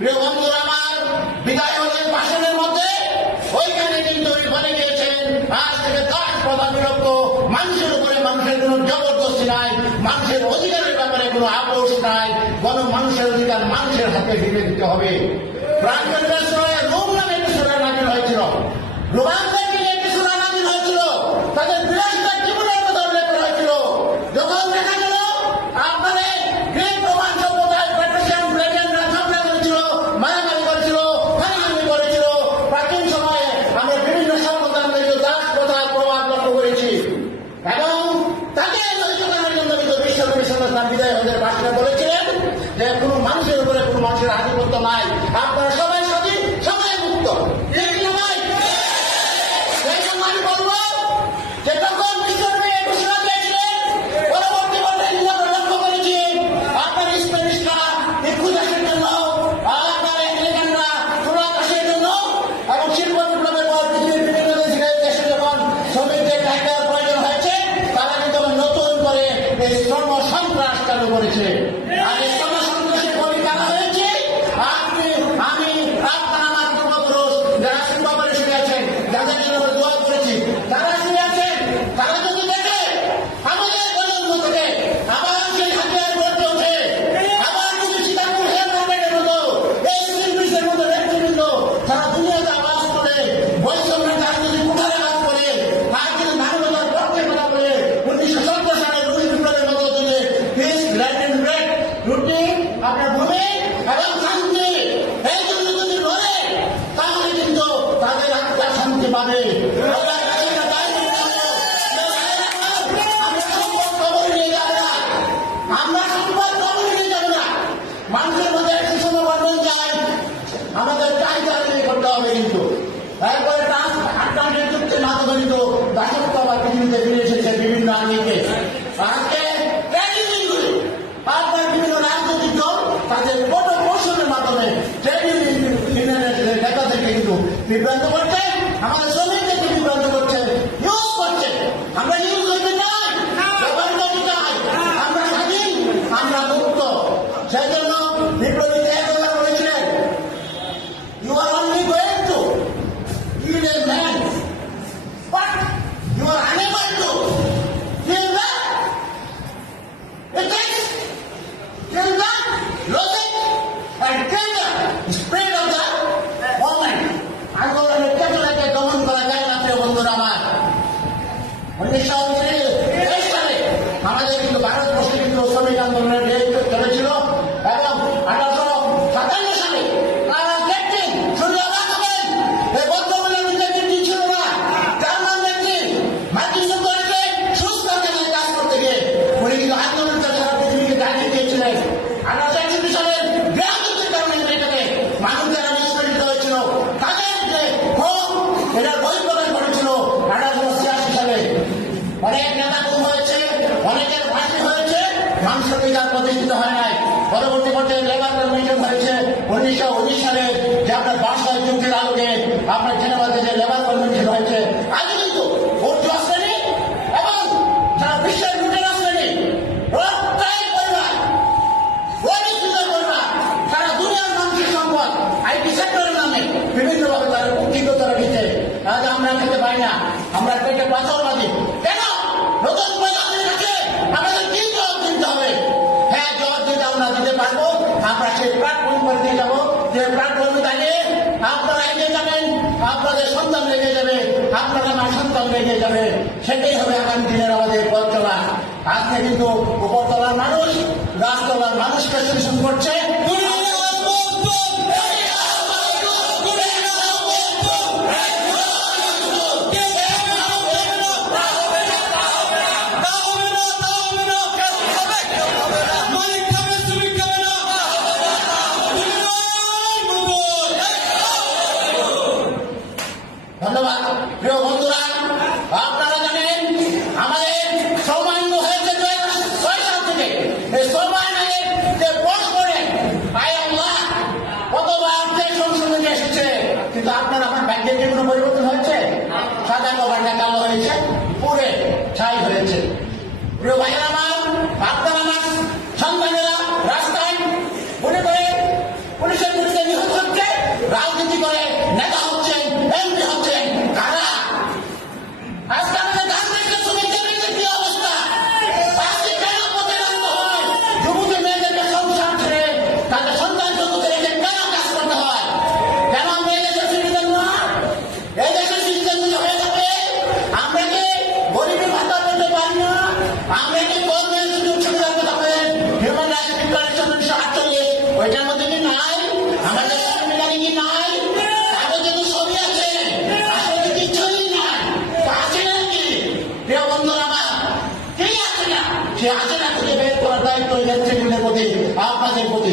প্রিয় বন্ধুরা আমার, বিদায় হলেন ভাষণের মধ্যে ওইখানে কিন্তু বলে গিয়েছেন আজ থেকে 10 কথা বিরক্ত, মানুষের উপরে মানুষের কোনো জবরদস্তি নাই, মানুষের অধিকারের ব্যাপারে কোনো আপোষ নাই, বরং মানুষের অধিকার মানুষের হাতে ফিরে দিতে হবে। প্রাণকেন্দ্রের সময় রোম নামে একটি সূরা নাযিল হয়েছিল, রোমানদেরকে নিয়ে একটি সূরা নাযিল হয়েছিল, তাদের বিলাসিতার জীবনের কথা উল্লেখ করা হয়েছিল। যখন দেখা গেল আপনারা গ্রিক রোমান সভ্যতায় প্যাট্রিশিয়ান প্লেটিয়ানরা ঝগড়া করেছিল, মারামারি করেছিল, হানাহানি করেছিল, প্রাচীন সময়ে আমরা বিভিন্ন সভ্যতার মধ্যে দাস প্রথার প্রভাব লক্ষ্য করেছি এবং তাকে নৈতিকতার জন্য কিন্তু বিশ্বকবি সাল্লাল্লাহু বিদায় হজের ভাষণে বলেছিলেন যে কোনো মানুষের উপরে কোনো মানুষের আধিপত্য নাই, আপনারা সবাই স্বাধীন, সবাই মুক্ত। আমি বলবো যে তখন বিশ্বকবি এই ঘোষণা দিয়েছিলেন, পরবর্তী পর্যায়ে আমরা লক্ষ্য করেছি আপনার স্প্যানিশরা ইকুদাসের জন্য, আপনার অ্যাংলিকানরা চুরাকাশের জন্য এবং শিল্প বিপ্লবের পর পৃথিবীর বিভিন্ন দেশে যখন শ্রমিকদের টাকার প্রয়োজন হয়েছে তারা কিন্তু নতুন করে এই শ্রম সন্ত্রাস চালু করেছে। আর এই শ্রম সন্ত্রাসের বলি কারা হয়েছে? আপনি, আমি, আপনার আমার পূর্বপুরুষ যারা শিল্পে শুনে আছেন, যাদের জন্য আমরা দোয়া করেছি, তারা শুনে আছেন, তারা যদি দেখে আমাদের প্রজন্ম থেকে আবার সেই হাতিয়ার গড়ে ওঠে, আবার যদি সীতাকুল হেল মার্কেটের মতো এই সিলভিসের মতো নেতৃবৃন্দ সারা দুনিয়াতে আওয়াজ করে বৈষম্যের কাজ যদি কুঠারে কাজ করে, তার যদি মানবতার পক্ষে কথা বলে 1970 সালের রুশ বিপ্লবের মতো যদি পিস, লাইট এন্ড ব্রেড, রুটি, আপনার ভূমি এবং শান্তি এই জন্য যদি লড়ে, তাহলে কিন্তু তাদের আত্মা শান্তি পাবে। আমরা সম্পদ কবর নিয়ে যাব না, মানুষের মধ্যে একটি সময় বর্তন যায়, আমাদের চাহিদা করতে হবে। কিন্তু এরপরে আটলান্টিক চুক্তির মাধ্যমে কিন্তু দাসত্ব আবার পৃথিবীতে ফিরে এসেছে বিভিন্ন আঙ্গিকে। আজকে আপনার বিভিন্ন রাজনৈতিক দল তাদের বড় কৌশলের মাধ্যমে ট্রেড ইউনিয়নের নেতাদেরকে কিন্তু বিভ্রান্ত করছে, আমাদের শ্রমিকদেরকে বিভ্রান্ত করছে, ইউজ করছে। আমরা ইউজ হইতে চাই, ব্যবহার করতে চাই, আমরা স্বাধীন, আমরা মুক্ত। সেই জন্য বিপ্লবী একবার বলেছিলেন, you are only going to kill a man but you are unable to kill the kill the logic and kill the spirit of the moment. আন্দোলনের চেতনাকে দমন করা যায় না। প্রিয় বন্ধুরা আমার, 1939 সালে আমাদের কিন্তু ভারতবর্ষে কিন্তু শ্রমিক আন্দোলনের চলেছিল এবং 1857 সালে তারা দেখতেন, শুধু অবাক হবেন, এই বর্তমানের নেতৃত্ব ছিল না, জার্মান নেতৃত্ব মার্কিন যুক্তরাষ্ট্রে সুস্থ কাজ করতে গিয়ে উনি কিন্তু আন্দোলনটা সারা পৃথিবীকে জানিয়ে দিয়েছিলেন। 1861 সালের গৃহযুদ্ধের কারণে এটাকে মানুষ যারা নিষ্পেষিত হয়েছিল তাদের যে ক্ষোভ, এটার বহিঃপ্রকাশ ঘটেছিল 1886 সালে। অনেক নেতা গুম হয়েছে, অনেকের ফাঁসি হয়েছে, মানুষের অধিকার প্রতিষ্ঠিত হয় নাই। পরবর্তী পর্যায়ে লেবার কনভেনশন হয়েছে 1919 সালে, যে আপনার বাসায় যুক্তির আলোকে আপনার জেনেভাতে যে লেবার কনভেনশন হয়েছে। আগে কিন্তু উর্দু শ্রেণী এবং সারা বিশ্বের লুটেরা শ্রেণী সারা দুনিয়ার মানুষের সম্পদ আইটি সেক্টরের নামে বিভিন্নভাবে তারা কুক্ষিত তারা দিচ্ছে। আজ আমরা খেতে পাই না, আমরা পেটে পাথর বাঁধি কেন? নতুন প্রজন্মের কাছে আমাদের কি জবাব দিতে হবে? হ্যাঁ, জবাব দিতে আমরা দিতে পারবো। আমরা সেই প্ল্যাটফর্ম করে দিয়ে যাবো, যে প্ল্যাটফর্মে দাঁড়িয়ে আপনারা এগিয়ে যাবেন, আপনাদের সন্তান লেগে যাবে, আপনার আমার সন্তান লেগে যাবে। সেটাই হবে আগামী দিনের আমাদের পথ চলা। আজকে কিন্তু উপরতলার মানুষ গাছতলার মানুষকে শোষণ করছে। ধন্যবাদ। প্রিয় বন্ধুরা, আপনারা জানেন আমাদের সৌমান্য হয়েছে 2006 সাল থেকে। এই সৌমান্যের যে পোস্ট করে আল্লাহ কতবার যে সংশোধনী এসেছে, কিন্তু আপনার আমার ব্যাংকের যে কোনো পরিবর্তন হয়েছে? সাদা কভারটা কালো হয়েছে, পুরে ছাই হয়েছে। প্রিয় ভাইয়েরা আমার, আপনার আমার সন্তানেরা রাস্তায় মনে করে পুলিশের বিরুদ্ধে আমেরিকা গভর্নমেন্ট সুযোগ সুবিধার কথা বলেন, হিউম্যান রাইটস ডিক্লারেশন 1948 ওইটার মধ্যে কি নাই? আমাদের সংবিধানে কি নাই? কাগজে তো ছবি আছে, আসলে তো কিছুই নাই। তা আছে নাকি? প্রিয় বন্ধুরা আমার, কেই আছে না? সে আছে না খুঁজে বের করার দায়িত্ব ইলেকট্রিক প্রতি, আপনাদের প্রতি।